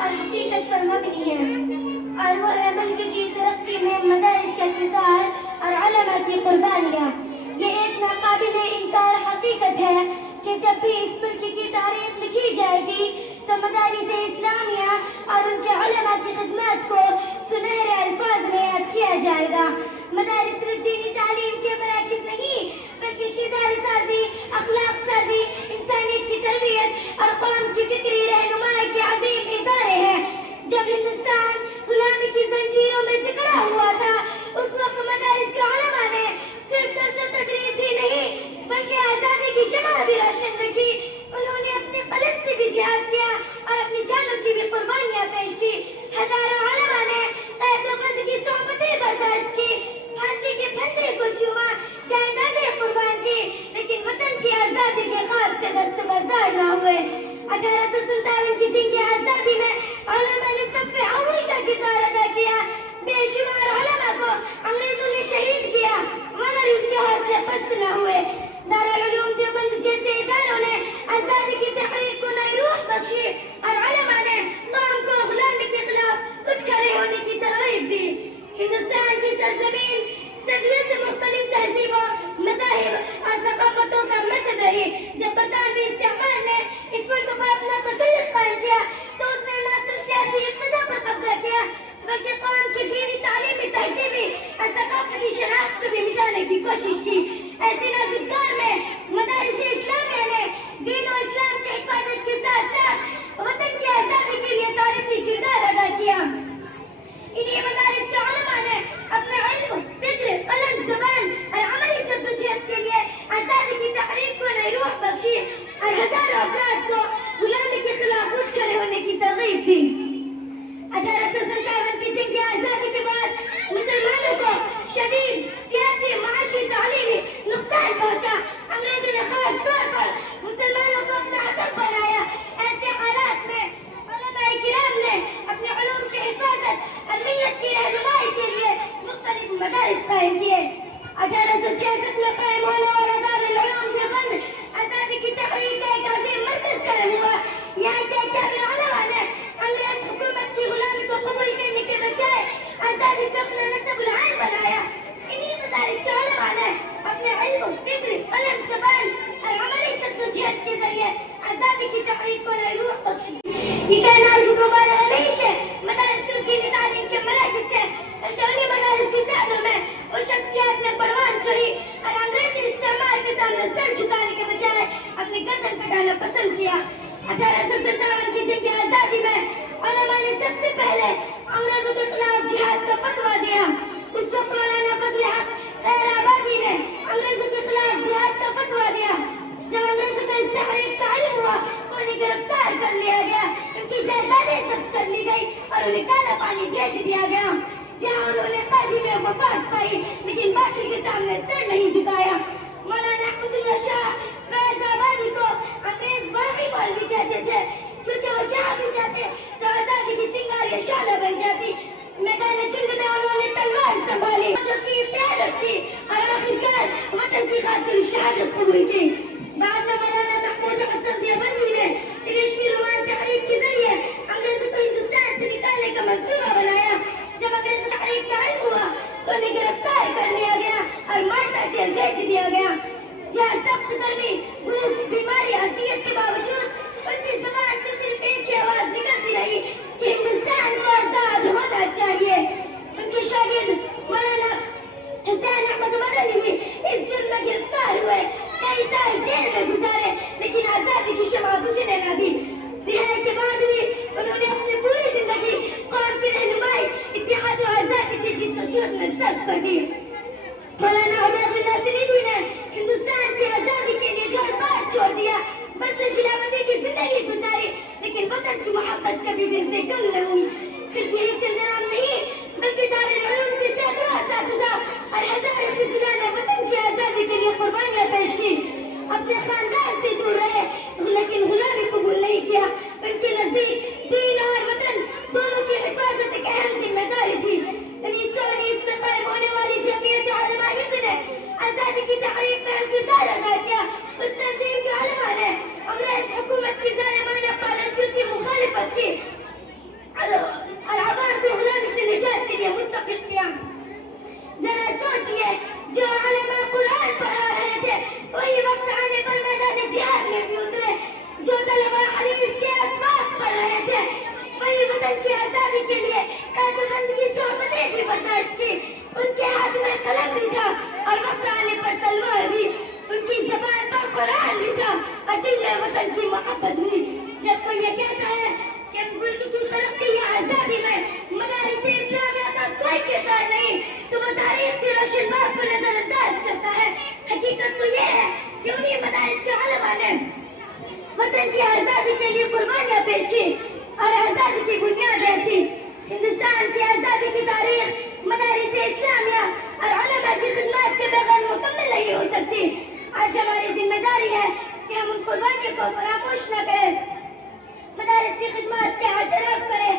اور حقیقت پر مبنی ہے، اور وہ ملک کی ترقی میں مدارس کا کردار اور علماء کی قربانیاں یہ ایک ناقابل انکار حقیقت ہے کہ جب بھی اس ملک کی تاریخ لکھی جائے گی تو مدارس اسلامیہ اور ان کے علماء کی خدمات کو سنہرے الفاظ میں یاد کیا جائے گا۔ مدارس صرف دینی تعلیم کے مراکز نہیں بلکہ کردار سازی، اخلاق سازی، انسانیت کی تربیت اور قوم کی فکری رہنمائی کے عظیم ادارے ہیں۔ جب ہندوستان غلامی کی زنجیروں میں جکڑا ہوا تھا اس وقت مدارس کے علماء نے صرف درس و تدریس ہی نہیں بلکہ آزادی کی شمع بھی روشن رکھی۔ انہوں نے اپنے قلم سے بھی جہاد کیا اور اپنی جانوں کی بھی قربانیاں پیش کی۔ ہزاروں علماء نے قید و بند کی صحبتیں برداشت کی، پھانسی کے پھندے کو چوما، جائیدادیں قربان کی، لیکن وطن کی آزادی کے خواب سے دستبردار نہ ہوئے۔ 1857 کی جنگ آزادی میں علماء نے صف اول کا کردار ادا کیا۔ بے شمار علماء کو انگریزوں نے شہید کیا مگر ان کے حوصلے پست نہ ہوئے۔ دارالعلوم دیوبند جیسے اداروں نے آزادی کی تحریک کو نئی روح بخشی اور علماء نے قوم کو غلامی کے خلاف اٹھ کھڑے ہونے کی ترغیب دی۔ ہندوستان کی سرزمین صدیوں سے مختلف تہذیبوں، مذاہب اور ثقافتوں کا مرکز رہی۔ جب برطانوی استعمار نے اس ملک پر اپنا تسلط قائم کیا تو اس نے نہ صرف سیاسی اقتدار پر قبضہ کیا بلکہ قوم کی دینی تعلیمی تہذیبی اور ثقافتی شناخت کو بھی مٹانے کی کوشش کی۔ ایسی نازک دور میں مدارس اسلامیہ نے دین و اسلام کی حفاظت کے ساتھ ساتھ وطن کی آزادی کے لیے تاریخی کردار ادا کیا۔ انہی مدارس کے علماء نے اپنے علم، فکر، قلم، زبان اور عملی جدوجہد کے لیے آزادی کی تحریک کو نئی روح بخشی اور ہزاروں افراد کو غلامی کے خلاف اٹھ کھڑے ہونے کی ترغیب دی۔ 1857 کی جنگ آزادی کے بعد مسلمانوں کو شدید سیاسی، معاشی، تعلیمی نقصان پہنچا۔ انگریزوں نے خاص طور پر مسلمانوں کو اپنا ہدف بنایا۔ ایسے حالات میں علماء کرام نے اپنے علوم کی حفاظت اور ملت کی رہنمائی کے لیے مختلف مدارس قائم کیے۔ 1866 میں قائم ہونے والا دارالعلوم دیوبند آزادی کی تحریک کا ایک عظیم مرکز قائم ہوا۔ یہاں کے اکابر علماء نے انگریز حکومت کی غلامی کو قبول کرنے کے بجائے آزادی کو اپنا نصب العین بنایا۔ انہی مدارس کے علماء نے اپنے علم، فکر، قلم، زبان اور عملی جدوجہد کے ذریعے آزادی کی تحریک کو نئی روح بخشی۔ یہ کہنا عرض مبالغہ نہیں کہ مدارس صرف دینی تعلیم کے مراکز تھے بلکہ انہی مدارس کی ذہنوں میں وہ شخصیات نے پروان چڑھی اور انگریزی استعمار کے سامنے سر جھکانے کے بجائے اپنی گردن کٹانا پسند کیا۔ 1857 کی جنگ آزادی میں علماء نے سب سے پہلے انگریزوں کے خلاف جہاد کا فتویٰ دیا۔ اس وقت مولانا فضل حق خیر آبادی نے انگریزوں کے خلاف جہاد کا فتویٰ دیا۔ جب انگریزوں کا اس تحریک کا علم ہوا تو انہیں گرفتار کر لیا گیا، ان کی جائیدادیں ضبط کر لی گئی اور انہیں کالا پانی بھیج دیا گیا، جہاں انہوں نے قاضی میں وفات پائی لیکن باطل کے سامنے سر نہیں جھکایا۔ مولانا احمد اللہ شاہ فیض آبادی کو انگریز باغی مولوی کہتے تھے کیونکہ وہ جہاں بھی جاتے تو آزادی کی چنگاریاں شعلہ بن جاتی۔ میدان جنگ میں انہوں نے تلوار سنبھالی، جو کی قیادت کی اور آخرکار وطن کی خاطر شہادت قبول کی۔ بعد میں مولانا محمود حسن دیوبندی نے ریشمی رومان تحریک کے ذریعے انگریزوں کو ہندوستان سے نکالنے کا منصوبہ بنایا۔ جب انگریز تحریک کا علم ہوا تو انہیں گرفتار کر لیا گیا اور مالٹا جیل بھیج دیا گیا، جہاں سخت گرمی، بھوک، بیماری، اذیت کے باوجود ان کی زبان سے صرف ایک ہی آواز نکلتی رہی کہ ہندوستان کو آزاد ہونا چاہیے۔ ان کے شاگرد مولانا حسین احمد مدنی بھی اس جرم میں گرفتار ہوئے، کئی سال جیل میں گزارے لیکن آزادی کی شمع بجھنے نہ دی۔ رہائی کے بعد بھی انہوں نے اپنی پوری زندگی قوم کی رہنمائی، اتحاد و آزادی کی جد و جہد میں صرف کر دی۔ مولانا عبید اللہ سندھی نے ہندوستان کی آزادی کے لیے گھر بار چھوڑ دیا، بس جلاوطنی کی زندگی گزاری لیکن وطن کی محبت کبھی دل سے کم نہ ہوئی۔ صرف یہی چند نام نہیں بلکہ دارالعلوم کے سینکڑوں اساتذہ اور ہزاروں فضلان نے وطن کی آزادی کے لیے قربانیاں پیش کی۔ اپنے خاندان سے دور رہے لیکن غلامی قبول نہیں کیا۔ ان کے نزدیک دین اور وطن دونوں کی حفاظت ایک اہم ذمہ داری تھی۔ 1919 میں قائم ہونے والی جمعیت علماء ہند نے آزادی کی تحریک میں اہم کردار ادا کیا۔ اس تنظیم کے علماء نے انگریز حکومت کی ظالمانہ پالیسیوں کی مخالفت کی بھی برداشت کی. ان کے ہاتھ میں قلم بھی تھا اور وقت آنے پر تلوار بھی. ان کی زبان پر قرآن بھی تھا اور دل میں وطن کی محبت بھی. جب کوئی یہ کہتا ہے کہ ملک کی ترقی یا آزادی میں مدارس اسلامیہ کا کوئی کردار نہیں تو وہ تاریخ کی روشن بات کو نظر انداز کرتا ہے. حقیقت تو یہ ہے کہ انہیں مدارس کے علماء نے وطن کی آزادی کے لیے قربانیاں پیش کی اور آزادی کی بنیاد رکھی. ہندوستان کی آزادی کی تاریخ مدارس اسلامیہ اور علماء کی خدمات کے بغیر مکمل نہیں ہو سکتی. آج ہماری ذمہ داری ہے کہ ہم ان قربانیوں کو فراموش نہ کریں, مدارس کی خدمات کے اعتراف کریں